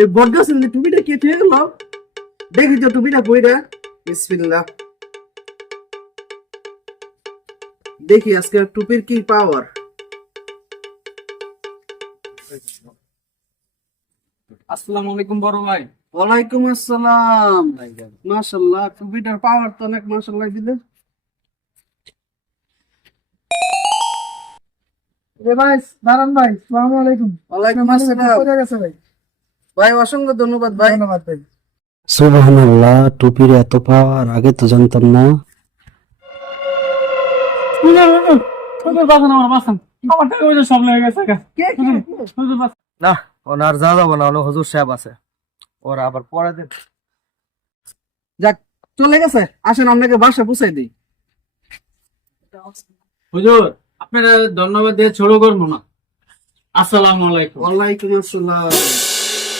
এই বটগাছ টুপিটা কেটে গেল, দেখি তো টুপিটা কইরা। বিসমিল্লাহ, দেখি আজকে টুপির কি পাওয়ার। আসসালামু আলাইকুম বড় ভাই। ওয়ালাইকুম আসসালাম। মাশাআল্লাহ, টুপিটার পাওয়ার তো অনেক। মাশাআল্লাহ দিলে ভাই দাঁড়ান ভাই, আসসালামু আলাইকুম। ওয়ালাইকুম আসসালাম। কোথায় গেছে ভাই? ভাই অসংখ্য ধন্যবাদ ভাই। ধন্যবাদ ভাই। সুবহানাল্লাহ, টুপির এত পাওয়ার আগে তো জানতাম না। হুজুর বাঁচান, আমার বাঁচান, আমার টাকা পয়সা সব লেগে গেছে। হুজুর বাঁচান। না, ওনার যা যাবো না, ওনার হুজুর সাহেব আছে, ওরা আবার পরে দেন। যাক, চলে গেছে। আসেন আপনাকে বাসা পৌঁছাই দিই। হুজুর আপনারা ধন্যবাদ দিয়ে ছোট করবো না। আসসালামু আলাইকুম। ওয়ালাইকুম আসসালাম।